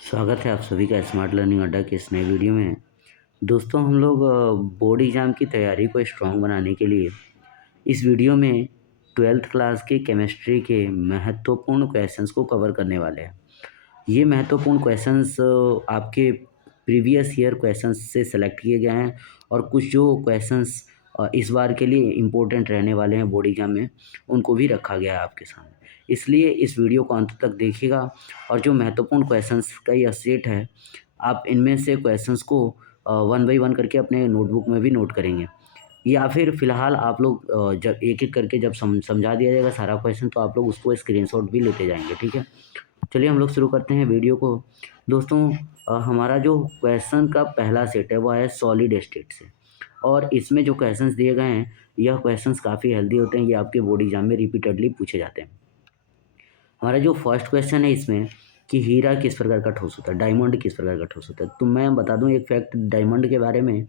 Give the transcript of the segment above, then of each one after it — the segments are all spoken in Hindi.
स्वागत है आप सभी का स्मार्ट लर्निंग अड्डा के इस नए वीडियो में। दोस्तों हम लोग बोर्ड एग्ज़ाम की तैयारी को स्ट्रॉन्ग बनाने के लिए इस वीडियो में 12th क्लास के केमिस्ट्री के महत्वपूर्ण क्वेश्चंस को कवर करने वाले हैं। ये महत्वपूर्ण क्वेश्चंस आपके प्रीवियस ईयर क्वेश्चंस से सेलेक्ट किए गए हैं और कुछ जो क्वेश्चंस इस बार के लिए इम्पोर्टेंट रहने वाले हैं बोर्ड एग्ज़ाम में, उनको भी रखा गया है आपके सामने। इसलिए इस वीडियो को अंत तक देखिएगा और जो महत्वपूर्ण क्वेश्चंस का ये सेट है, आप इनमें से क्वेश्चंस को वन बाय वन करके अपने नोटबुक में भी नोट करेंगे या फिर फ़िलहाल आप लोग जब एक-एक करके जब समझा दिया जाएगा सारा क्वेश्चन तो आप लोग उसको स्क्रीनशॉट भी लेते जाएँगे, ठीक है? चलिए हम लोग शुरू करते हैं वीडियो को। दोस्तों हमारा जो क्वेश्चन का पहला सेट है वो है सॉलिड स्टेट से और इसमें जो क्वेश्चंस दिए गए हैं, यह क्वेश्चंस काफ़ी हेल्दी होते हैं, ये आपके बोर्ड एग्ज़ाम में रिपीटेडली पूछे जाते हैं। हमारा जो फर्स्ट क्वेश्चन है इसमें कि हीरा किस प्रकार का ठोस होता है, डायमंड किस प्रकार का ठोस होता है। तो मैं बता दूं एक फैक्ट डायमंड के बारे में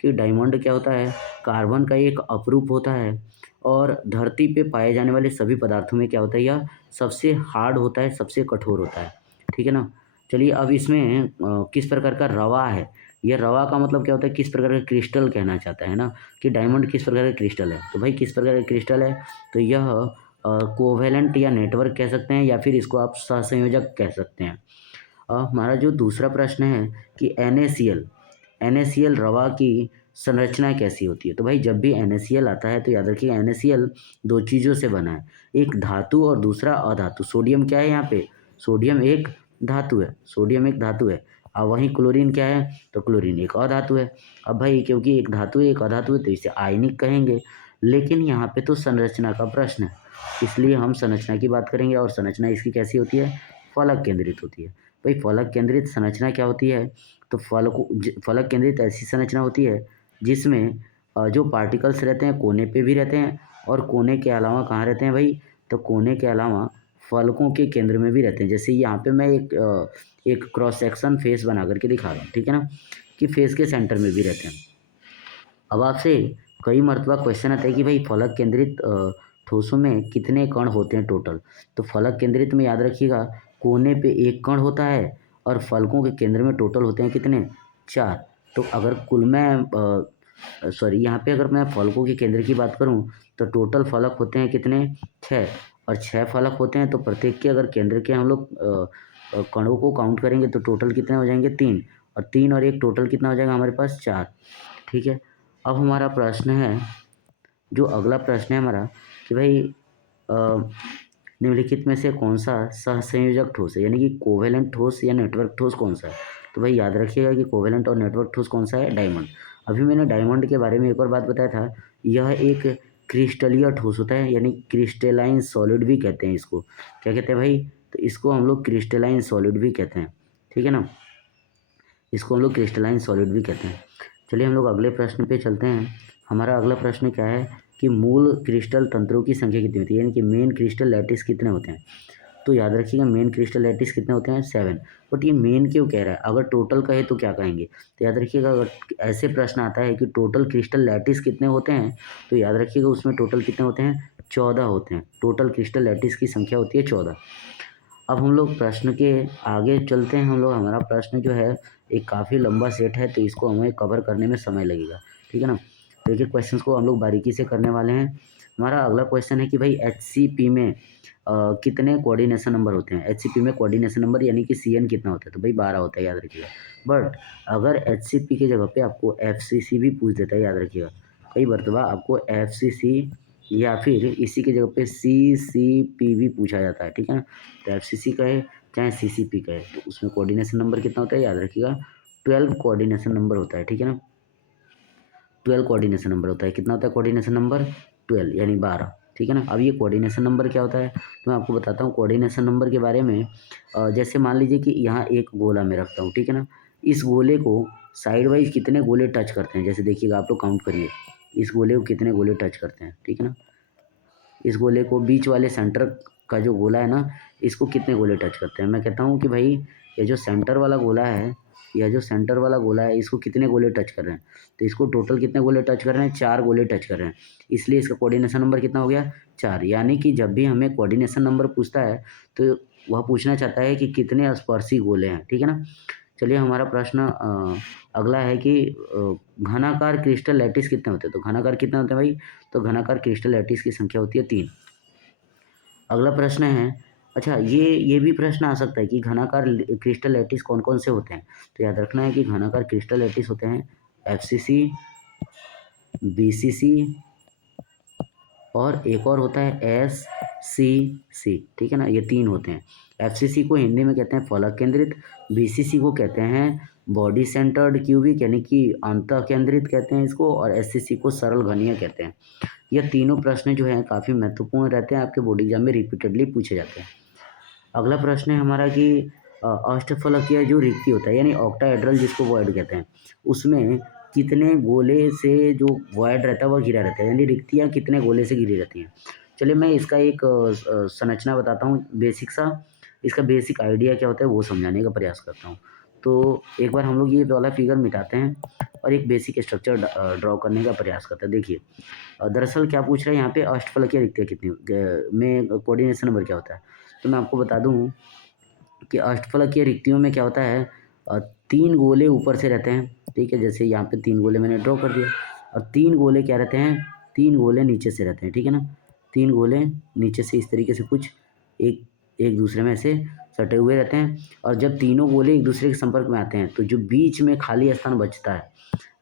कि डायमंड क्या होता है, कार्बन का एक अपरूप होता है और धरती पे पाए जाने वाले सभी पदार्थों में क्या होता है, यह सबसे हार्ड होता है, सबसे कठोर होता है, ठीक है ना। चलिए अब इसमें किस प्रकार का रवा है, यह रवा का मतलब क्या होता है, किस प्रकार का क्रिस्टल कहना चाहता है ना, कि डायमंड किस प्रकार का क्रिस्टल है। तो भाई किस प्रकार का क्रिस्टल है, तो यह कोवेलेंट या नेटवर्क कह सकते हैं या फिर इसको आप सहसंयोजक कह सकते हैं। हमारा जो दूसरा प्रश्न है कि NaCl रवा की संरचना कैसी होती है। तो भाई जब भी NaCl आता है तो याद रखिए NaCl दो चीज़ों से बना है, एक धातु और दूसरा अधातु। सोडियम क्या है यहाँ पे, सोडियम एक धातु है, सोडियम एक धातु है। अब वहीं क्लोरीन क्या है, तो क्लोरीन एक अधातु है। अब भाई क्योंकि एक धातु है एक अधातु है तो इसे आयनिक कहेंगे, लेकिन यहाँ पे तो संरचना का प्रश्न है, इसलिए हम संरचना की बात करेंगे और संरचना इसकी कैसी होती है, फलक केंद्रित होती है। भाई फलक केंद्रित संरचना क्या होती है, तो फलक केंद्रित ऐसी संरचना होती है जिसमें जो पार्टिकल्स रहते हैं कोने पे भी रहते हैं और कोने के अलावा कहाँ रहते हैं भाई, तो कोने के अलावा फलकों के केंद्र में भी रहते हैं। जैसे यहाँ पे मैं एक क्रॉस सेक्शन फेस बना करके दिखा रहा हूँ, ठीक है ना, कि फेस के सेंटर में भी रहते हैं। अब आपसे कई मरतबा क्वेश्चन आता है कि भाई फलक केंद्रित ठोसों में कितने कण होते हैं टोटल। तो फलक केंद्रित में याद रखिएगा कोने पे एक कण होता है और फलकों के केंद्र में टोटल होते हैं कितने, 4। तो अगर कुल में सॉरी यहाँ पे अगर मैं फलकों के केंद्र की बात करूँ तो टोटल फलक होते हैं कितने, 6। और 6 फलक होते हैं तो प्रत्येक के अगर केंद्र के हम लोग कणों को काउंट करेंगे तो टोटल कितने हो जाएंगे, 3। और 3 और 1 टोटल कितना हो जाएगा हमारे पास, 4, ठीक है। अब हमारा प्रश्न है, जो अगला प्रश्न है हमारा कि भाई अ, निम्नलिखित में से कौन सा सहसंयोजक ठोस है, यानी कि कोवेलेंट ठोस या नेटवर्क ठोस कौन सा है। तो भाई याद रखिएगा कि कोवेलेंट और नेटवर्क ठोस कौन सा है, डायमंड। अभी मैंने डायमंड के बारे में एक और बात बताया था, यह एक क्रिस्टलीय ठोस होता है, यानी क्रिस्टेलाइन सॉलिड भी कहते हैं इसको। क्या कहते हैं भाई, तो इसको हम लोग क्रिस्टेलाइन सॉलिड भी कहते हैं, ठीक है ना, इसको हम लोग क्रिस्टलाइन सॉलिड भी कहते हैं। चलिए हम लोग अगले प्रश्न पे चलते हैं। हमारा अगला प्रश्न क्या है कि मूल क्रिस्टल तंत्रों की संख्या कितनी होती है, यानी कि मेन क्रिस्टल लैटिस कितने होते हैं। तो याद रखिएगा मेन क्रिस्टल लैटिस कितने होते हैं, 7। बट ये मेन क्यों कह रहा है, अगर टोटल कहे तो क्या कहेंगे। तो याद रखिएगा अगर ऐसे प्रश्न आता है कि टोटल क्रिस्टल लैटिस कितने होते हैं, तो याद रखिएगा उसमें टोटल कितने होते हैं, 14 होते हैं। टोटल क्रिस्टल लैटिस की संख्या होती है 14। अब हम लोग प्रश्न के आगे चलते हैं। हम लोग हमारा प्रश्न जो है एक काफ़ी लंबा सेट है तो इसको हमें कवर करने में समय लगेगा, ठीक है ना। तो एक एक क्वेश्चंस को हम लोग बारीकी से करने वाले हैं। हमारा अगला क्वेश्चन है कि भाई HCP में कितने कोऑर्डिनेशन नंबर होते हैं। HCP में कोऑर्डिनेशन नंबर यानी कि CN कितना होता है, तो भाई 12 होता है, याद रखिएगा। बट अगर HCP की जगह पे आपको FCC भी पूछ देता है, याद रखिएगा। कई मरतबा आपको FCC या फिर इसी की जगह पे CCP भी पूछा जाता है, ठीक है ना। तो FCC कहे चाहे CCP कहे तो उसमें कोऑर्डिनेशन नंबर कितना होता है, याद रखिएगा 12 कोऑर्डिनेशन नंबर होता है, ठीक है ना। 12 कोऑर्डिनेशन नंबर होता है, कितना होता है कोऑर्डिनेशन नंबर, 12 यानी 12, ठीक है ना। अब ये कोऑर्डिनेशन नंबर क्या होता है, तो मैं आपको बताता हूँ कोऑर्डिनेशन नंबर के बारे में। जैसे मान लीजिए कि यहाँ एक गोला मैं रखता हूँ, ठीक है ना। इस गोले को साइड वाइज कितने गोले टच करते हैं, जैसे देखिएगा आप लोग काउंट करिए, इस गोले को कितने गोले टच करते हैं, ठीक है ना। इस गोले को बीच वाले सेंटर का जो गोला है ना, इसको कितने गोले टच करते हैं। मैं कहता हूँ कि भाई ये जो सेंटर वाला गोला है, यह जो सेंटर वाला गोला है इसको कितने गोले टच कर रहे हैं, तो इसको टोटल कितने गोले टच कर रहे हैं, 4 गोले टच कर रहे हैं। इसलिए इसका कोऑर्डिनेशन नंबर कितना हो गया, 4। यानी कि जब भी हमें कोऑर्डिनेशन नंबर पूछता है तो वह पूछना चाहता है कि कितने स्पर्शी गोले हैं, ठीक है ना। चलिए हमारा प्रश्न अगला है कि घनाकार क्रिस्टल लैटिस कितने होते हैं। तो घनाकार कितने होते हैं भाई, तो घनाकार क्रिस्टल लैटिस की संख्या होती है 3। अगला प्रश्न है, अच्छा ये भी प्रश्न आ सकता है कि घनाकार क्रिस्टल लैटिस कौन कौन से होते हैं। तो याद रखना है कि घनाकार क्रिस्टल लैटिस होते हैं एफसीसी, बीसीसी और एक और होता है एससीसी, ठीक है ना। ये 3 होते हैं। एफसीसी को हिंदी में कहते हैं फलक केंद्रित, बीसीसी को कहते हैं बॉडी सेंटर्ड क्यूबिक यानी कि अंतः केंद्रित कहते हैं इसको, और एससीसी को सरल घनीय कहते हैं। यह तीनों प्रश्न जो हैं काफ़ी महत्वपूर्ण रहते हैं, आपके बोर्ड एग्जाम में रिपीटेडली पूछे जाते हैं। अगला प्रश्न है हमारा कि अष्टफलकीय जो रिक्ति होता है यानी ऑक्टाहेड्रल जिसको वॉइड कहते हैं, उसमें कितने गोले से जो वॉइड रहता है वह घिरा रहता है, यानी रिक्तियाँ कितने गोले से घिरी रहती हैं। चलिए मैं इसका एक संरचना बताता हूँ, बेसिक सा इसका बेसिक आइडिया क्या होता है वो समझाने का प्रयास करता हूँ। तो एक बार हम लोग ये वाला फिगर मिटाते हैं और एक बेसिक स्ट्रक्चर ड्रॉ करने का प्रयास करते हैं। देखिए दरअसल क्या पूछ रहे हैं यहाँ पे, अष्टफलकीय रिक्तियाँ कितनी में कोऑर्डिनेशन नंबर क्या होता है। तो मैं आपको बता दूँ कि अष्टफलकीय रिक्तियों में क्या होता है, 3 गोले ऊपर से रहते हैं, ठीक है। जैसे यहाँ पे 3 गोले मैंने ड्रॉ कर दिया, और 3 गोले क्या रहते हैं, 3 गोले नीचे से रहते हैं, ठीक है ना। 3 गोले नीचे से इस तरीके से कुछ एक एक दूसरे में ऐसे सटे हुए रहते हैं, और जब तीनों गोले एक दूसरे के संपर्क में आते हैं तो जो बीच में खाली स्थान बचता है,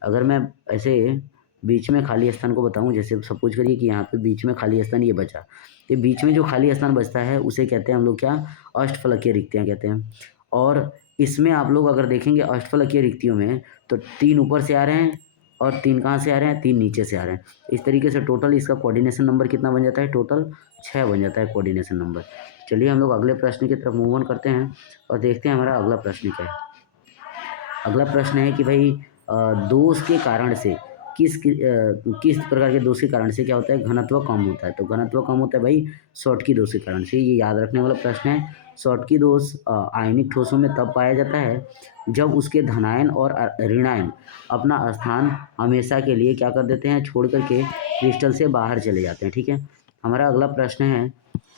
अगर मैं ऐसे बीच में खाली स्थान को बताऊं, जैसे सपोज करिए कि यहाँ पे बीच में खाली स्थान ये बचा, तो बीच में जो खाली स्थान बचता है उसे कहते हैं हम लोग क्या, अष्टफलकीय रिक्तियाँ कहते हैं। और इसमें आप लोग अगर देखेंगे अष्टफलकीय रिक्तियों में, तो 3 ऊपर से आ रहे हैं और 3 कहाँ से आ रहे हैं, 3 नीचे से आ रहे हैं। इस तरीके से टोटल इसका कोऑर्डिनेशन नंबर कितना बन जाता है, टोटल 6 बन जाता है कोऑर्डिनेशन नंबर। चलिए हम लोग अगले प्रश्न की तरफ मूव ऑन करते हैं और देखते हैं हमारा अगला प्रश्न क्या है। अगला प्रश्न है कि भाई दोष के कारण से किस प्रकार के दोष के कारण से क्या होता है, घनत्व कम होता है। तो घनत्व कम होता है भाई शॉटकी दोष के कारण से, ये याद रखने वाला प्रश्न है। शॉटकी दोष आयनिक ठोसों में तब पाया जाता है जब उसके धनायन और ऋणायन अपना स्थान हमेशा के लिए क्या कर देते हैं, छोड़ करके क्रिस्टल से बाहर चले जाते हैं, ठीक है। हमारा अगला प्रश्न है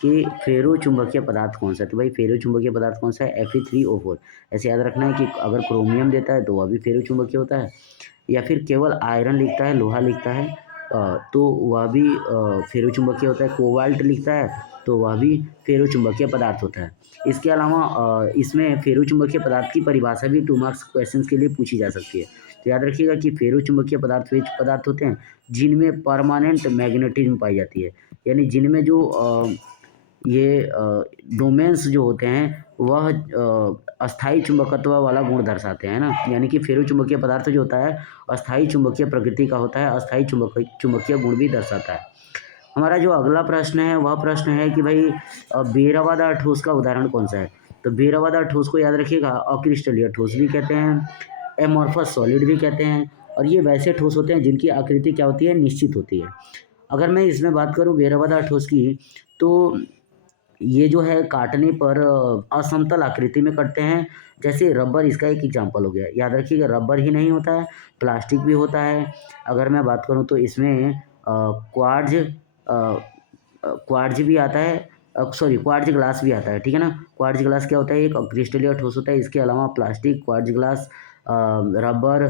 कि फेरो चुंबकीय पदार्थ कौन सा है। तो भाई फेरो चुंबकीय पदार्थ कौन सा है, Fe3O4। ऐसे याद रखना है कि अगर क्रोमियम देता है तो वह भी फेरो चुंबकीय होता है, या फिर केवल आयरन लिखता है, लोहा लिखता है तो वह भी फेरो चुंबकीय होता है। कोबाल्ट लिखता है तो वह भी फेरो चुंबकीय पदार्थ होता है। इसके अलावा इसमें फेरो चुंबकीय पदार्थ की परिभाषा भी 2 मार्क्स क्वेश्चन के लिए पूछी जा सकती है। तो याद रखिएगा कि फेरो चुंबकीय पदार्थ वे पदार्थ होते हैं जिनमें परमानेंट मैग्नेटिज्म पाई जाती है, यानी जिनमें जो ये डोमेन्स जो होते हैं वह अस्थायी चुंबकत्व वाला गुण दर्शाते हैं ना, यानी कि फेरो चुंबकीय पदार्थ जो होता है अस्थायी चुंबकीय प्रकृति का होता है, अस्थायी चुंबकीय गुण भी दर्शाता है। हमारा जो अगला प्रश्न है वह प्रश्न है कि भाई बेरवादार ठोस का उदाहरण कौन सा है। तो बेरवादार ठोस को याद रखिएगा अक्रिस्टलीय ठोस भी कहते हैं, एमॉर्फस सॉलिड भी कहते हैं, और ये वैसे ठोस होते हैं जिनकी आकृति क्या होती है, निश्चित होती है। अगर मैं इसमें बात करूँ बेरवादार ठोस की, तो ये जो है काटने पर असमतल आकृति में कटते हैं, जैसे रबर इसका एक एग्जांपल हो गया। याद रखिएगा रबर ही नहीं होता है, प्लास्टिक भी होता है। अगर मैं बात करूँ तो इसमें क्वार्ट्ज क्वार्ट्ज भी आता है, सॉरी क्वार्ट्ज ग्लास भी आता है, ठीक है ना। क्वार्ट्ज ग्लास क्या होता है, एक क्रिस्टलीय ठोस होता है। इसके अलावा प्लास्टिक, क्वार्ट्ज ग्लास, रबर,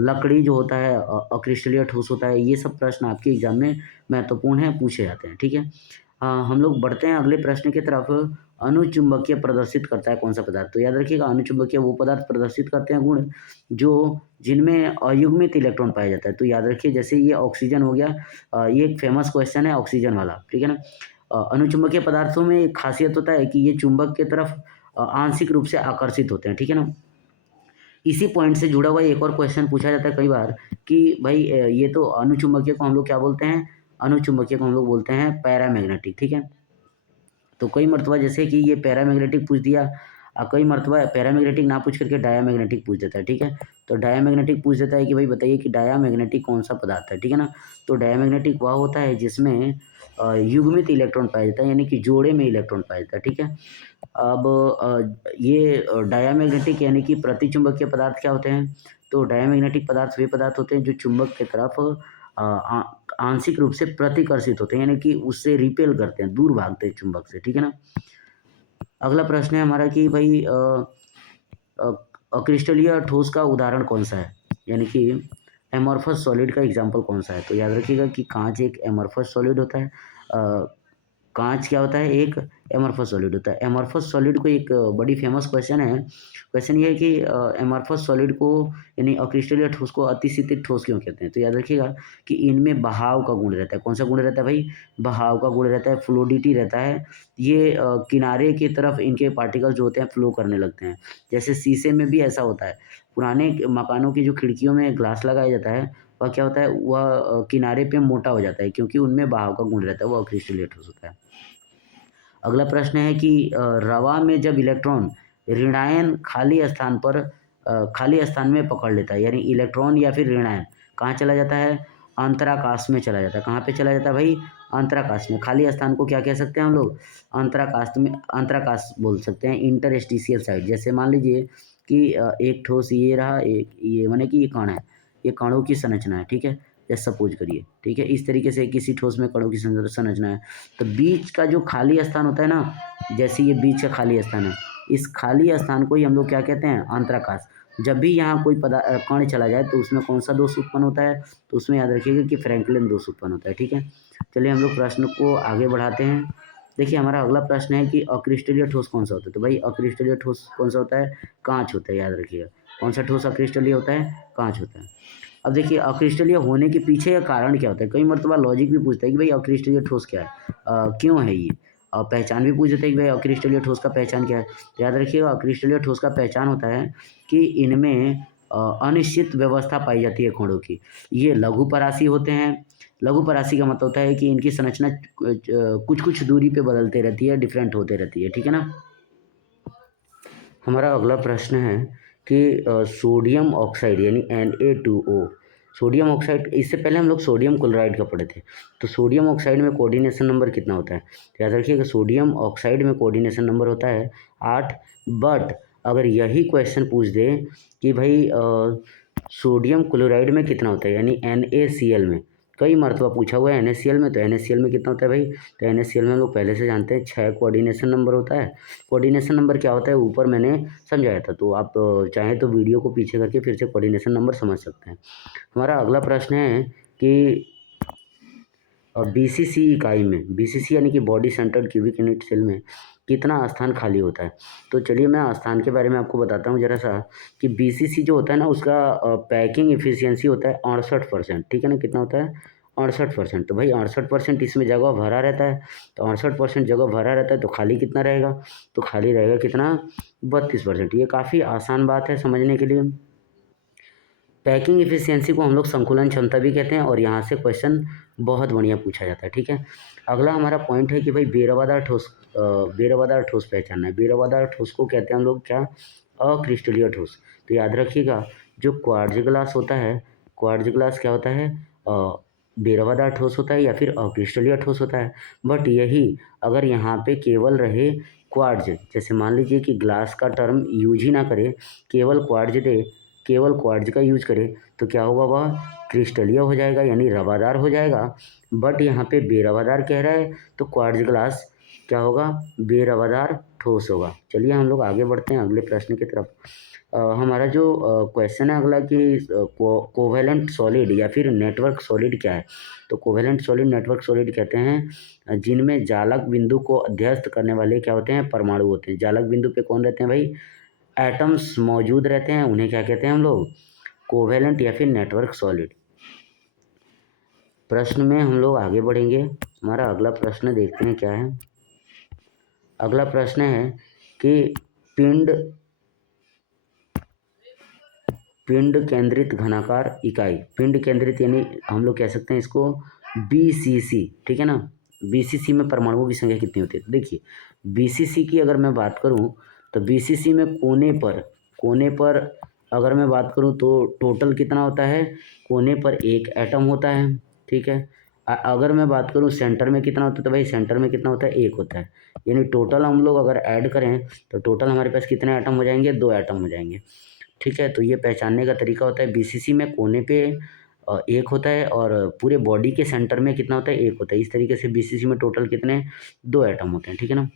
लकड़ी जो होता है अक्रिस्टलीय ठोस होता है। ये सब प्रश्न आपके एग्जाम में महत्वपूर्ण हैं, पूछे जाते हैं, ठीक है। हम लोग बढ़ते हैं अगले प्रश्न की तरफ। अनुचुंबकीय प्रदर्शित करता है कौन सा पदार्थ। तो याद रखिएगा अनुचुंबकीय वो पदार्थ प्रदर्शित करते हैं गुण जो जिनमें अयुग्मित इलेक्ट्रॉन पाया जाता है। तो याद रखिए जैसे ये ऑक्सीजन हो गया, ये एक फेमस क्वेश्चन है ऑक्सीजन वाला, ठीक है ना। अनुचुंबकीय पदार्थों में एक खासियत होता है कि ये चुंबक की तरफ आंशिक रूप से आकर्षित होते हैं, ठीक है ना। इसी पॉइंट से जुड़ा हुआ एक और क्वेश्चन पूछा जाता है कई बार कि भाई ये तो अनुचुंबकीय को हम लोग क्या बोलते हैं, अनुचुंबकीय को हम लोग बोलते हैं पैरामैग्नेटिक, ठीक है। तो कई मर्तबा जैसे कि ये पैरामैग्नेटिक पूछ दिया, कई मर्तबा पैरामैग्नेटिक ना पूछ करके डायामैग्नेटिक पूछ देता है, ठीक है। तो डायामैग्नेटिक पूछ देता है कि भाई बताइए कि डायामैग्नेटिक कौन सा पदार्थ है, ठीक है ना। तो डायामैग्नेटिक वह होता है जिसमें युग्मित इलेक्ट्रॉन पाया जाता है, यानी कि जोड़े में इलेक्ट्रॉन पाया जाता है, ठीक है। अब ये डायामैग्नेटिक यानी कि प्रतिचुंबकीय पदार्थ क्या होते हैं। तो डायामैग्नेटिक पदार्थ वे पदार्थ होते हैं जो चुंबक की तरफ आंशिक रूप से प्रतिकर्षित होते हैं, यानी कि उससे रिपेल करते हैं, दूर भागते हैं चुंबक से, ठीक है ना। अगला प्रश्न है हमारा कि भाई अ, क्रिस्टलीय ठोस का उदाहरण कौन-सा है? यानी कि एमॉर्फस सॉलिड का एग्ज़ाम्पल कौन-सा है? तो याद रखिएगा कि काँच एक एमॉर्फस सॉलिड होता है। काँच क्या होता है? एक एमॉर्फस सॉलिड होता है। एमॉर्फस सॉलिड को एक बड़ी फ़ेमस क्वेश्चन है। क्वेश्चन ये है कि एमॉर्फस सॉलिड को यानी अक्रिस्टलीय ठोस को अतिस्थितिज ठोस क्यों कहते हैं? तो याद रखिएगा कि इनमें बहाव का गुण रहता है। कौन-सा गुण रहता है भाई? बहाव का गुण रहता है, फ्लूइडिटी रहता है। ये किनारे की तरफ इनके पार्टिकल्स जो होते हैं फ्लो करने लगते हैं। जैसे शीशे में भी ऐसा होता है। पुराने मकानों की जो खिड़कियों में ग्लास लगाया जाता है, वह क्या होता है? वह किनारे पे मोटा हो जाता है क्योंकि उनमें बहाव का गुण रहता है, वो अक्रिस्टलीय ठोस होता है। अगला प्रश्न है कि रवा में जब इलेक्ट्रॉन ऋणायन खाली स्थान में पकड़ लेता है, यानी इलेक्ट्रॉन या फिर ऋणायन कहाँ चला जाता है? अंतराकाश में चला जाता है। कहाँ पे चला जाता है भाई? अंतराकाश में। खाली स्थान को क्या कह सकते हैं हम लोग? अंतराकाश बोल सकते हैं, इंटरस्टिशियल साइड। जैसे मान लीजिए कि एक ठोस ये रहा, एक ये माने कि ये कण है, ये कणों की संरचना है, ठीक है? जैसे सपोज करिए, ठीक है? इस तरीके से किसी ठोस में कणों की संरचना है। तो बीच का जो खाली स्थान होता है ना, जैसे ये बीच का खाली स्थान है, इस खाली स्थान को ही हम लोग क्या कहते हैं? अंतराकाश। जब भी यहाँ कोई कण चला जाए तो उसमें कौन सा दोष उत्पन्न होता है? तो उसमें याद रखिएगा कि फ्रैंकलिन दोष उत्पन्न होता है, ठीक है? चलिए हम लोग प्रश्न को आगे बढ़ाते हैं। देखिए हमारा अगला प्रश्न है कि अक्रिस्टलीय ठोस कौन सा होता है? तो भाई अक्रिस्टलीय ठोस कौन सा होता है? काँच होता है, याद रखिएगा। कौन सा ठोस अक्रिस्टलीय होता है? काँच होता है। अब देखिए अक्रिस्टलीय होने के पीछे का कारण क्या होता है? कई मर्तबा लॉजिक भी पूछता है कि भाई अक्रिस्टलीय ठोस क्या है? क्यों है ये? पहचान भी पूछ देते हैं कि भाई अक्रिस्टलीय ठोस का पहचान क्या है? तो याद रखिएगा अक्रिस्टलीय ठोस का पहचान होता है कि इनमें अनिश्चित व्यवस्था पाई जाती है कणों की। ये लघुपरासी होते हैं। लघुपरासी का मतलब होता है कि इनकी संरचना कुछ-कुछ दूरी पे बदलते रहती है, डिफरेंट होते रहती है, ठीक है ना? हमारा अगला प्रश्न है कि सोडियम ऑक्साइड यानी Na2O, सोडियम ऑक्साइड इससे पहले हम लोग सोडियम क्लोराइड का पढ़े थे। तो सोडियम ऑक्साइड में कोऑर्डिनेशन नंबर कितना होता है? तो याद रखिएगा सोडियम ऑक्साइड में कोऑर्डिनेशन नंबर होता है 8। बट अगर यही क्वेश्चन पूछ दे कि भाई सोडियम क्लोराइड में कितना होता है यानी NaCl में, कई मरतबा पूछा हुआ है NaCl में, तो NaCl में कितना होता है भाई? तो NaCl में हम लोग पहले से जानते हैं 6 कोऑर्डिनेशन नंबर होता है। कोऑर्डिनेशन नंबर क्या होता है ऊपर मैंने समझाया था, तो आप चाहें तो वीडियो को पीछे करके फिर से कोऑर्डिनेशन नंबर समझ सकते हैं। हमारा अगला प्रश्न है कि BCC इकाई में, BCC यानी कि body centred cubic unit cell में कितना स्थान खाली होता है? तो चलिए मैं स्थान के बारे में आपको बताता हूँ ज़रा-सा कि BCC जो होता है ना उसका पैकिंग एफिशिएंसी होता है 68%, ठीक है ना? कितना होता है? 68%। तो भाई 68% इसमें जगह भरा रहता है, तो 68% जगह भरा रहता है तो खाली कितना रहेगा? तो खाली रहेगा कितना? 32%। ये काफ़ी आसान बात है समझने के लिए। पैकिंग एफिशिएंसी को हम लोग संकुलन क्षमता भी कहते हैं और यहाँ से क्वेश्चन बहुत बढ़िया पूछा जाता है, ठीक है। अगला हमारा पॉइंट है कि भाई बेरवादार ठोस पहचानना है। बेरवादार ठोस को कहते हैं हम लोग क्या? अक्रिस्टलीय ठोस। तो याद रखिएगा जो क्वार्ट्ज ग्लास होता है, क्वार्ट्ज ग्लास क्या होता है? बेरवादार ठोस होता है या फिर अक्रिस्टलीय ठोस होता है। बट यही अगर यहाँ पे केवल रहे क्वार्ट्ज, जैसे मान लीजिए कि ग्लास का टर्म यूज ही ना करे, केवल क्वार्ट्ज का यूज करें तो क्या होगा? वह क्रिस्टलीय हो जाएगा यानी रवादार हो जाएगा। बट यहाँ पे बेरवादार कह रहा है तो क्वार्ट्ज ग्लास क्या होगा? बेरवादार ठोस होगा। चलिए हम लोग आगे बढ़ते हैं अगले प्रश्न की तरफ। हमारा जो क्वेश्चन है अगला कि कोवेलेंट सॉलिड या फिर नेटवर्क सॉलिड क्या है? तो कोवेलेंट सॉलिड नेटवर्क सॉलिड कहते हैं जिनमें जालक बिंदु को अध्यस्त करने वाले क्या होते हैं? परमाणु होते हैं। जालक बिंदु पे कौन रहते हैं भाई? एटम्स मौजूद रहते हैं, उन्हें क्या कहते हैं हम लोग? कोवेलेंट या फिर नेटवर्क सॉलिड। प्रश्न में हम लोग आगे बढ़ेंगे। हमारा अगला प्रश्न देखते हैं क्या है। अगला प्रश्न है कि पिंड पिंड केंद्रित घनाकार इकाई, पिंड केंद्रित यानी हम लोग कह सकते हैं इसको BCC, ठीक है ना? BCC में परमाणुओं की संख्या कितनी होती है? तो देखिए BCC की अगर मैं बात करूं तो BCC में कोने पर अगर मैं बात करूं तो टोटल कितना होता है? कोने पर एक एटम होता है, ठीक है। अगर मैं बात करूं सेंटर में कितना होता है तो भाई सेंटर में कितना होता है? एक होता है। यानी टोटल हम लोग अगर ऐड करें तो टोटल हमारे पास कितने एटम हो जाएंगे? 2 एटम हो जाएंगे, ठीक है। तो ये पहचानने का तरीका होता है BCC में कोने पे एक होता है और पूरे बॉडी के सेंटर में कितना होता है? एक होता है। इस तरीके से BCC में टोटल कितने? 2 एटम होते हैं, ठीक है ना।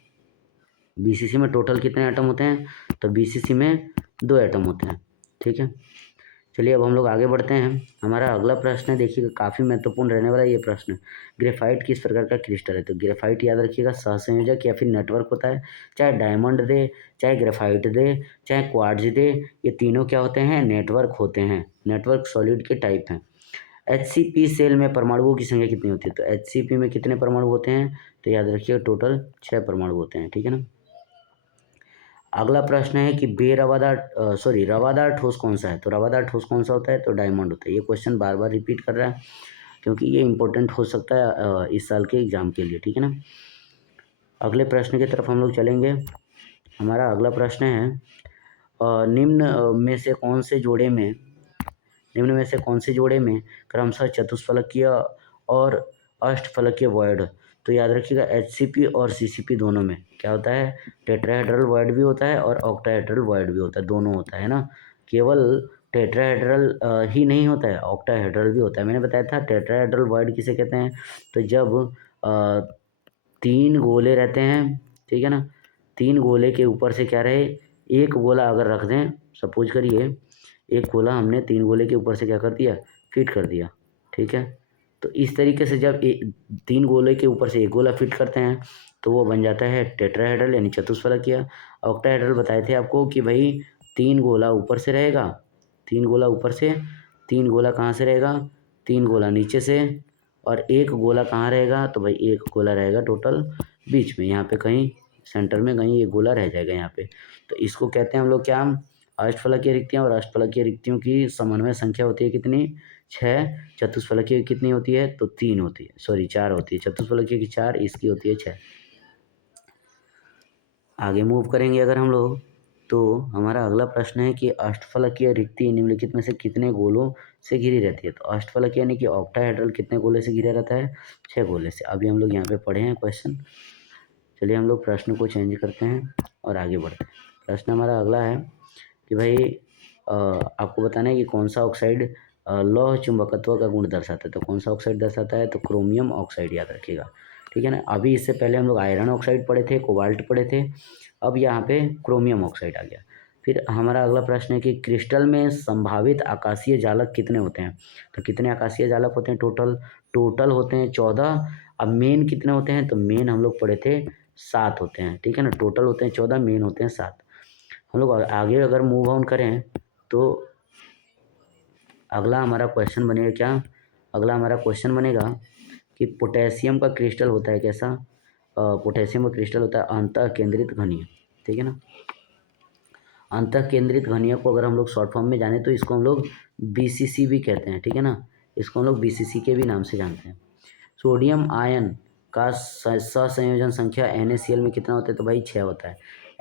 बीसीसी में टोटल कितने एटम होते हैं, तो बीसीसी में 2 एटम होते हैं। ठीक है, चलिए अब हम लोग आगे बढ़ते हैं। हमारा अगला प्रश्न है, देखिएगा काफ़ी महत्वपूर्ण रहने वाला है ये प्रश्न। ग्रेफाइट किस प्रकार का क्रिस्टल है, तो ग्रेफाइट याद रखिएगा सहसंयोजक या फिर नेटवर्क होता है। चाहे डायमंड दे, चाहे ग्रेफाइट दे, चाहे क्वार्ट्ज दे, ये तीनों क्या होते हैं, नेटवर्क होते हैं। नेटवर्क सॉलिड के टाइप हैं। HCP सेल में परमाणुओं की संख्या कितनी होती है, तो HCP में कितने परमाणु होते हैं, तो याद रखिएगा टोटल 6 परमाणु होते हैं। ठीक है ना। अगला प्रश्न है कि रवादार ठोस कौन सा है, तो रवादार ठोस कौन सा होता है, तो डायमंड होता है। ये क्वेश्चन बार बार रिपीट कर रहा है क्योंकि ये इंपॉर्टेंट हो सकता है इस साल के एग्जाम के लिए। ठीक है ना। अगले प्रश्न की तरफ हम लोग चलेंगे। हमारा अगला प्रश्न है निम्न में से कौन से जोड़े में क्रमशः चतुष्फलकीय और अष्टफलकीय वॉइड, तो याद रखिएगा HCP और CCP दोनों में क्या होता है, टेट्राहेड्रल वॉइड भी होता है और ऑक्टाहेड्रल वॉइड भी होता है, दोनों होता है ना। केवल टेट्राहेड्रल ही नहीं होता है, ऑक्टाहेड्रल भी होता है। मैंने बताया था टेट्राहेड्रल वॉइड किसे कहते हैं, तो जब 3 गोले रहते हैं, ठीक है ना, 3 गोले के ऊपर से क्या रहे, एक गोला अगर रख दें, सपोज करिए एक गोला हमने 3 गोले के ऊपर से क्या कर दिया, फिट कर दिया। ठीक है, तो इस तरीके से जब 3 गोले के ऊपर से एक गोला फिट करते हैं तो वो बन जाता है टेट्राहेड्रल यानी चतुष्फलकीय। ऑक्टाहेड्रल बताए थे आपको कि भाई 3 गोला ऊपर से रहेगा, 3 गोला ऊपर से, 3 गोला कहाँ से रहेगा, 3 गोला नीचे से, और एक गोला कहाँ रहेगा, तो भाई एक गोला रहेगा टोटल बीच में, यहाँ पे कहीं सेंटर में कहीं एक गोला रह जाएगा यहाँ पे। तो इसको कहते हैं हम लोग क्या, अष्टफलकीय रिक्तियाँ। और अष्टफलकीय रिक्तियों की समन्वय संख्या होती है कितनी, 6। चतुष्फलकीय कितनी होती है, तो 3 होती है, सॉरी 4 होती है। चतुष्फलकीय की 4, इसकी होती है 6। आगे मूव करेंगे अगर हम लोग, तो हमारा अगला प्रश्न है कि अष्टफलकीय रिक्ति निम्नलिखित में से कितने गोलों से घिरी रहती है, तो अष्टफलकीय यानी कि ऑक्टाहेड्रल कितने गोले से घिरा रहता है, 6 गोले से। अभी हम लोग यहाँ पे पढ़े हैं क्वेश्चन। चलिए हम लोग प्रश्न को चेंज करते हैं और आगे बढ़ते हैं। प्रश्न हमारा अगला है कि भाई आपको बताना है कि कौन सा ऑक्साइड लौह चुंबकत्व का गुण दर्शाता है, तो कौन सा ऑक्साइड दर्शाता है, तो क्रोमियम ऑक्साइड याद रखिएगा। ठीक है ना। अभी इससे पहले हम लोग आयरन ऑक्साइड पढ़े थे, कोबाल्ट पढ़े थे, अब यहाँ पे क्रोमियम ऑक्साइड आ गया। फिर हमारा अगला प्रश्न है कि क्रिस्टल में संभावित आकाशीय जालक कितने होते हैं, तो कितने आकाशीय जालक होते हैं, टोटल होते हैं 14। अब मेन कितने होते हैं, तो मेन हम लोग पढ़े थे 7 होते हैं। ठीक है ना, टोटल होते हैं 14, मेन होते हैं 7। हम लोग आगे अगर मूव ऑन करें तो अगला हमारा क्वेश्चन बनेगा क्या, अगला हमारा क्वेश्चन बनेगा कि पोटेशियम का क्रिस्टल होता है कैसा, पोटेशियम का क्रिस्टल होता है अंतः केंद्रित घनीय। ठीक है ना। अंतः केंद्रित घनीय को अगर हम लोग शॉर्ट फॉर्म में जाने तो इसको हम लोग BCC भी कहते हैं। ठीक है ना, इसको हम लोग BCC के भी नाम से जानते हैं। सोडियम आयन का सहसंयोजन संख्या NaCl में कितना होता है, तो भाई 6 होता है।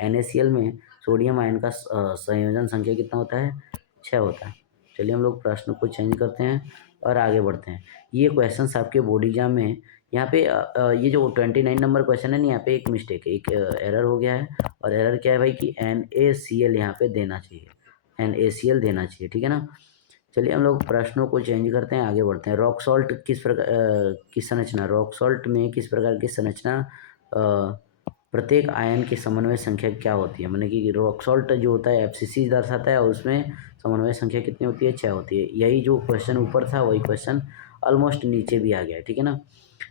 NaCl में सोडियम आयन का संयोजन संख्या कितना होता है, 6 होता है। चलिए हम लोग प्रश्न को चेंज करते हैं और आगे बढ़ते हैं। ये क्वेश्चंस आपके बोर्ड एग्जाम में यहाँ पे ये जो 29 नंबर क्वेश्चन है ना, यहाँ पे एक मिस्टेक है, एक एरर हो गया है। और एरर क्या है भाई कि NaCl यहाँ पे देना चाहिए, NaCl देना चाहिए। ठीक है ना। चलिए हम लोग प्रश्नों को चेंज करते हैं, आगे बढ़ते हैं। रॉक सॉल्ट किस प्रकार की संरचना, रॉक सॉल्ट में किस प्रकार की संरचना प्रत्येक आयन की समन्वय संख्या क्या होती है, माने कि रॉक सॉल्ट जो होता है FCC दर्शाता है और उसमें समन्वय संख्या कितनी होती है, 6 होती है। यही जो क्वेश्चन ऊपर था वही क्वेश्चन ऑलमोस्ट नीचे भी आ गया है। ठीक है ना,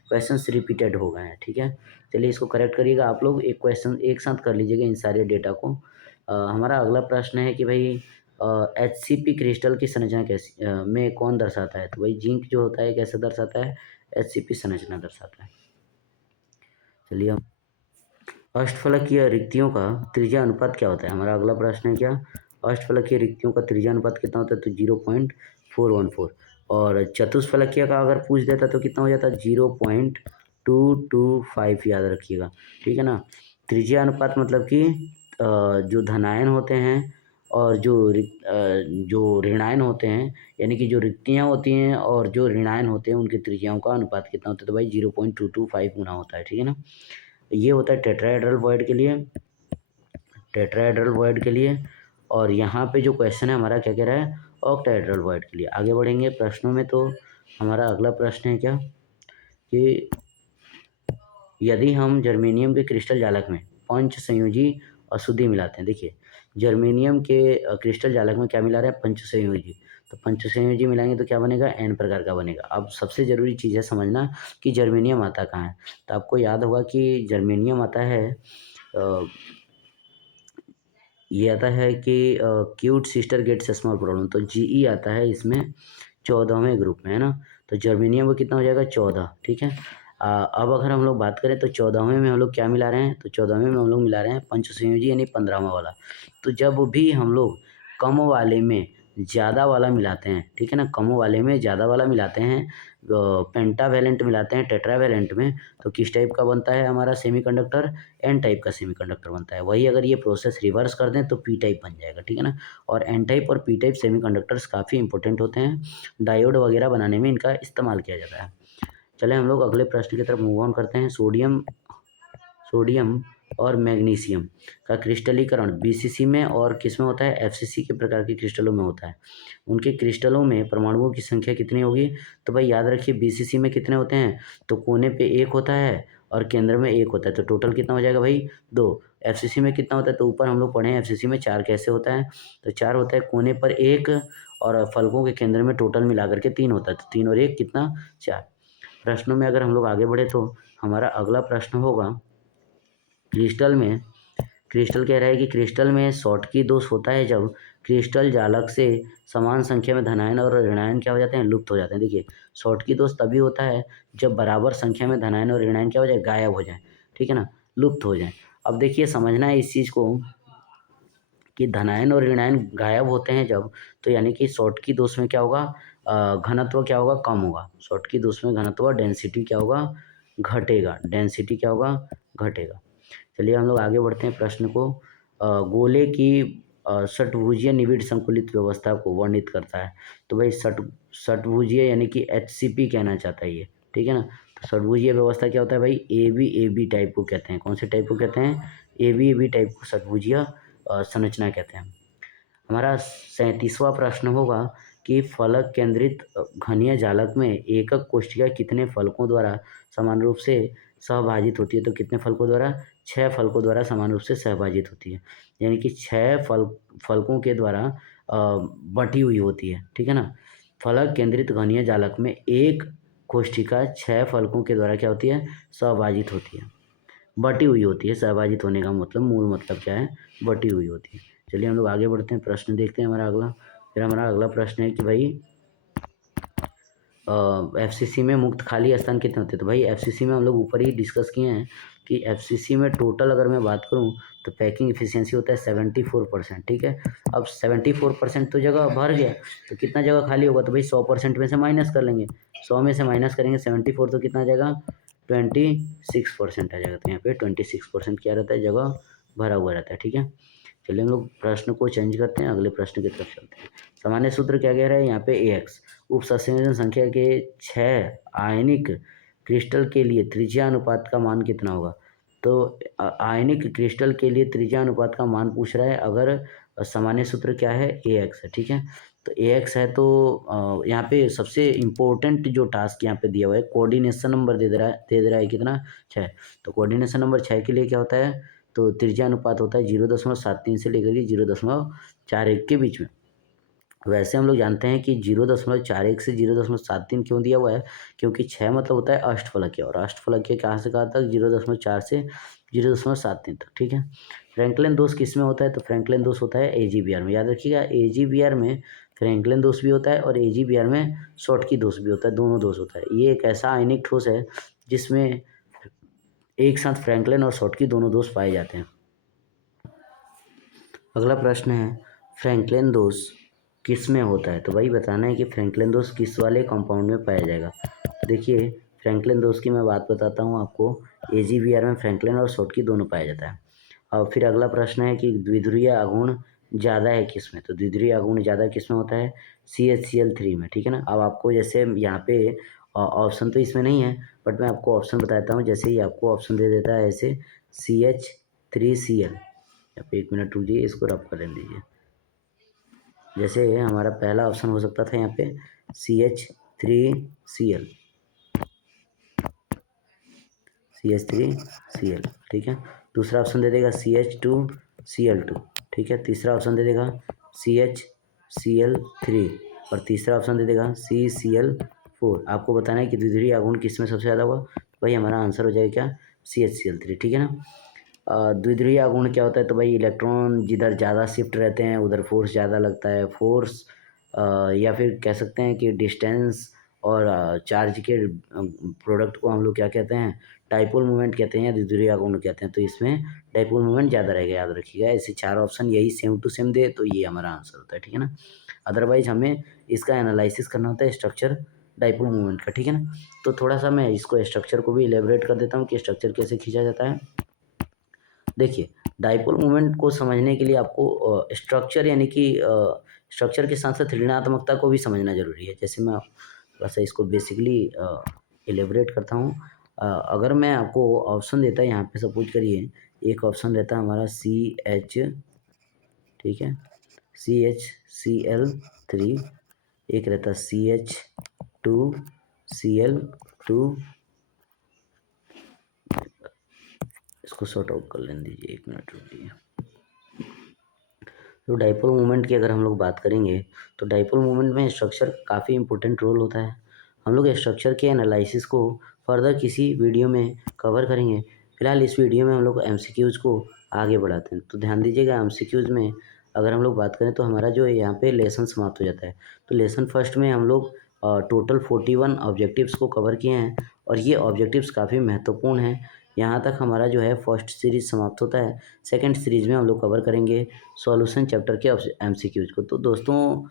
क्वेश्चन रिपीटेड हो गए हैं। ठीक है, चलिए इसको करेक्ट करिएगा आप लोग, एक क्वेश्चन एक साथ कर लीजिएगा इन सारे डेटा को। हमारा अगला प्रश्न है कि भाई HCP क्रिस्टल की संरचना कैसी में कौन दर्शाता है, तो भाई जिंक जो होता है कैसे दर्शाता है, HCP संरचना दर्शाता है। चलिए हम अष्टफलकीय रिक्तियों का त्रिज्या अनुपात क्या होता है, हमारा अगला प्रश्न है क्या, अष्टफलकीय रिक्तियों का त्रिज्या अनुपात कितना होता है, तो 0.414। और चतुष्फलकीय का अगर पूछ देता तो कितना हो जाता, 0.225 याद रखिएगा। ठीक है ना। त्रिज्या अनुपात मतलब कि जो धनायन होते हैं और जो ऋणायन होते हैं, यानी कि जो रिक्तियाँ होती हैं और जो ऋणायन होते हैं उनकी त्रिज्याओं का अनुपात कितना होता है, तो भाई 0.225 गुना होता है। ठीक है ना। ये होता है टेट्राहेड्रल वॉइड के लिए, टेट्राहेड्रल वॉइड के लिए। और यहाँ पे जो क्वेश्चन है हमारा क्या कह रहा है, ऑक्टाहेड्रल वॉइड के लिए। आगे बढ़ेंगे प्रश्नों में, तो हमारा अगला प्रश्न है क्या कि यदि हम जर्मेनियम के क्रिस्टल जालक में पंच संयोजी अशुद्धि मिलाते हैं। देखिए जर्मेनियम के क्रिस्टल जालक में क्या मिला रहे हैं, पंच संयोजी। तो पंच संयोजी मिलाएंगे तो क्या बनेगा, एन प्रकार का बनेगा। अब सबसे जरूरी चीज़ है समझना कि जर्मेनियम आता कहाँ है। तो आपको याद होगा कि जर्मेनियम आता है ये आता है कि cute sister gets small problem, तो जीई आता है इसमें 14वें ग्रुप में, है ना। तो जर्मेनियम को कितना हो जाएगा, 14, ठीक है। अब अगर हम लोग बात करें तो 14वें में हम लोग क्या मिला रहे हैं, तो 14वें में हम लोग मिला रहे हैं पंच संयोजी यानी 15वां वाला। तो जब भी हम लोग कम वाले में ज़्यादा वाला मिलाते हैं, ठीक है ना, कम वाले में ज़्यादा वाला मिलाते हैं, पेंटावैलेंट मिलाते हैं टेट्रावैलेंट में, तो किस टाइप का बनता है हमारा सेमीकंडक्टर, एन टाइप का सेमीकंडक्टर बनता है। वही अगर ये प्रोसेस रिवर्स कर दें तो पी टाइप बन जाएगा, ठीक है ना। और एन टाइप और पी टाइप सेमीकंडक्टर्स काफ़ी इंपॉर्टेंट होते हैं, डायोड वगैरह बनाने में इनका इस्तेमाल किया जाता है। चले हम लोग अगले प्रश्न की तरफ मूव ऑन करते हैं। सोडियम और मैग्नीशियम का क्रिस्टलीकरण बीसीसी में और किस में होता है, एफसीसी के प्रकार के क्रिस्टलों में होता है। उनके क्रिस्टलों में परमाणुओं की संख्या कितनी होगी, तो भाई याद रखिए बीसीसी में कितने होते हैं, तो कोने पे एक होता है और केंद्र में एक होता है, तो टोटल कितना हो जाएगा भाई, 2। एफसीसी में कितना होता है, तो ऊपर हम लोग पढ़े हैं एफसीसी में 4 कैसे होता है, तो 4 होता है, कोने पर 1 और फलकों के केंद्र में टोटल मिला करके 3 होता है, तो 3 और 1 कितना, 4। प्रश्नों में अगर हम लोग आगे बढ़े तो हमारा अगला प्रश्न होगा क्रिस्टल कह रहा है कि क्रिस्टल में शॉटकी दोष होता है जब क्रिस्टल जालक से समान संख्या में धनायन और ऋणायन क्या हो जाते हैं, लुप्त हो जाते हैं। देखिए शॉटकी दोष तभी होता है जब बराबर संख्या में धनायन और ऋणायन क्या हो जाए, गायब हो जाए, ठीक है ना, लुप्त हो जाए। अब देखिए समझना है इस चीज़ को कि धनायन और ऋणायन गायब होते हैं जब, तो यानी कि शॉटकी दोष में क्या होगा, घनत्व क्या होगा, कम होगा। शॉटकी दोष में घनत्व डेंसिटी क्या होगा, घटेगा। डेंसिटी क्या होगा, घटेगा। चलिए हम लोग आगे बढ़ते हैं प्रश्न को। गोले की षट्भुजीय निविड़ संकुलित व्यवस्था को वर्णित करता है। तो भाई षट्भुजीय यानी कि एचसीपी कहना चाहता है ये, ठीक है ना। तो षट्भुजीय व्यवस्था क्या होता है भाई, ए बी टाइप को कहते हैं। कौन से टाइप को कहते हैं, ए बी टाइप को षट्भुजीय संरचना कहते हैं। हमारा 37वां प्रश्न होगा कि फलक केंद्रित घनीय जालक में एकक कोशिका कितने फलकों द्वारा समान रूप से सहभाजित होती है, तो कितने फलकों द्वारा, 6 फलकों द्वारा समान रूप से सहभाजित होती है। यानी कि 6 फलकों के द्वारा बटी हुई होती है, ठीक है ना। फलक केंद्रित घनीय जालक में एक कोशिका 6 फलकों के द्वारा क्या होती है, सहभाजित होती है, बटी हुई होती है। सहभाजित होने का मतलब, मूल मतलब क्या है, बटी हुई होती है। चलिए हम लोग आगे बढ़ते हैं, प्रश्न देखते हैं हमारा अगला। फिर हमारा अगला प्रश्न है कि भाई एफसीसी में मुक्त खाली स्थान कितने होते हैं, तो भाई एफसीसी में हम लोग ऊपर ही डिस्कस किए हैं कि एफसीसी में टोटल अगर मैं बात करूं तो पैकिंग एफिशिएंसी होता है 74%, ठीक है। अब 74% तो जगह भर गया, तो कितना जगह खाली होगा, तो भाई 100% में से माइनस कर लेंगे, 100 में से माइनस करेंगे 74, तो कितना आ जाएगा, 26% आ जाएगा। तो यहाँ पे 26% क्या रहता है, जगह भरा हुआ रहता है, ठीक है। चलिए हम लोग प्रश्न को चेंज करते हैं, अगले प्रश्न की तरफ चलते हैं। सामान्य सूत्र क्या कह रहा है यहाँ पे, AX उप संयोजन संख्या के 6 आयनिक क्रिस्टल के लिए त्रिज्या अनुपात का मान कितना होगा। तो आयनिक क्रिस्टल के लिए त्रिज्या अनुपात का मान पूछ रहा है। अगर सामान्य सूत्र क्या है, AX है, ठीक है। तो AX है तो यहाँ पे सबसे इम्पोर्टेंट जो टास्क यहाँ पे दिया हुआ है, कोऑर्डिनेशन नंबर दे दे रहा है कितना, 6। तो कोऑर्डिनेशन नंबर 6 के लिए क्या होता है, तो त्रिज्या अनुपात होता है 0.73 से लेकर के 0.41 के बीच में। वैसे हम लोग जानते हैं कि 0.41 से 0.73 क्यों दिया हुआ है, क्योंकि 6 मतलब होता है अष्टफलकीय, और अष्टफलकीय कहाँ से कहाँ तक, 0.4 से 0.73 तक, ठीक है। फ्रैंकलिन दोष किस में होता है, तो फ्रैंकलिन दोष होता है AGBR में। याद रखिएगा AGBR में फ्रैंकलिन दोष भी होता है और AGBR में शॉटकी दोष भी होता है, दोनों दोष होता है। ये एक ऐसा आयनिक ठोस है जिसमें एक साथ फ्रैंकलिन और शॉटकी दोनों दोष पाए जाते हैं। अगला प्रश्न है, फ्रैंकलिन दोष किस में होता है, तो भाई बताना है कि फ्रैंकलिन दोष किस वाले कंपाउंड में पाया जाएगा। तो देखिए फ्रैंकलिन दोष की मैं बात बताता हूँ आपको, AGBR में फ्रैंकलिन और शॉटकी दोनों पाया जाता है। और फिर अगला प्रश्न है कि द्विध्रुवीय आघूर्ण ज़्यादा है किस में, तो द्विध्रुवीय आघूर्ण ज़्यादा किस में होता है, CHCl3 में, ठीक है ना। अब आपको जैसे यहाँ पे ऑप्शन तो इसमें नहीं है, बट मैं आपको ऑप्शन बताता हूँ। जैसे ही आपको ऑप्शन दे देता है ऐसे CH3Cl, यहाँ पे 1 मिनट रुकिए, इसको रब कर दीजिए। जैसे हमारा पहला ऑप्शन हो सकता था यहाँ पे CH3Cl, CH3Cl, ठीक है। दूसरा ऑप्शन दे देगा CH2Cl2, ठीक है। तीसरा ऑप्शन दे देगा CHCl3 और तीसरा ऑप्शन दे देगा CCl4। आपको बताना है कि द्विध्रुवीय आघूर्ण किस में सबसे ज़्यादा हुआ, तो भाई हमारा आंसर हो जाएगा क्या, CHCl3, ठीक है ना। द्विध्रुवीय आघूर्ण क्या होता है, तो भाई इलेक्ट्रॉन जिधर ज़्यादा शिफ्ट रहते हैं उधर फोर्स ज़्यादा लगता है। फोर्स या फिर कह सकते हैं कि डिस्टेंस और चार्ज के प्रोडक्ट को हम लोग क्या कहते हैं, डाइपोल मोमेंट कहते हैं या द्विध्रुवीय आघूर्ण कहते हैं। तो इसमें डाइपोल मोमेंट ज़्यादा रहेगा, याद रखिएगा। ऐसे चार ऑप्शन यही सेम टू सेम दे तो ये हमारा आंसर होता है, ठीक है ना। अदरवाइज हमें इसका एनालिसिस करना होता है स्ट्रक्चर डाइपोल मोमेंट का, ठीक है ना। तो थोड़ा सा मैं इसको स्ट्रक्चर को भी इलेबरेट कर देता हूँ कि स्ट्रक्चर कैसे खींचा जाता है। देखिए, डाइपोल मोमेंट को समझने के लिए आपको स्ट्रक्चर यानी कि स्ट्रक्चर के साथ साथ ऋणात्मकता को भी समझना ज़रूरी है। जैसे मैं थोड़ा सा इसको बेसिकली इलेबरेट करता हूँ। अगर मैं आपको ऑप्शन देता यहाँ पे, सपोज करिए एक ऑप्शन रहता है हमारा CH, ठीक है, CHCl3, एक रहता CH2Cl2। इसको सॉर्ट आउट कर लेने दीजिए, 1 मिनट रुकिए। तो डाइपोल मोमेंट की अगर हम लोग बात करेंगे तो डाइपोल मोमेंट में स्ट्रक्चर काफ़ी इंपॉर्टेंट रोल होता है। हम लोग स्ट्रक्चर के एनालिसिस को फर्दर किसी वीडियो में कवर करेंगे। फिलहाल इस वीडियो में हम लोग एमसीक्यूज़ को आगे बढ़ाते हैं। तो ध्यान दीजिएगा, एमसीक्यूज़ में अगर हम लोग बात करें तो हमारा जो है यहाँ पे लेसन समाप्त हो जाता है। तो लेसन फर्स्ट में हम लोग टोटल 41 ऑब्जेक्टिव्स को कवर किए हैं और ये ऑब्जेक्टिव्स काफ़ी महत्वपूर्ण हैं। यहाँ तक हमारा जो है फर्स्ट सीरीज़ समाप्त होता है। सेकंड सीरीज़ में हम लोग कवर करेंगे सॉल्यूशन चैप्टर के एमसीक्यूज़ को। तो दोस्तों,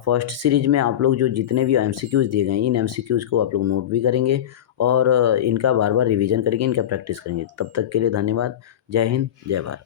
फर्स्ट सीरीज में आप लोग जो जितने भी एमसीक्यूज़ दिए गए हैं, इन एमसीक्यूज़ को आप लोग नोट भी करेंगे और इनका बार बार रिवीजन करेंगे, इनका प्रैक्टिस करेंगे। तब तक के लिए धन्यवाद। जय हिंद, जय भारत।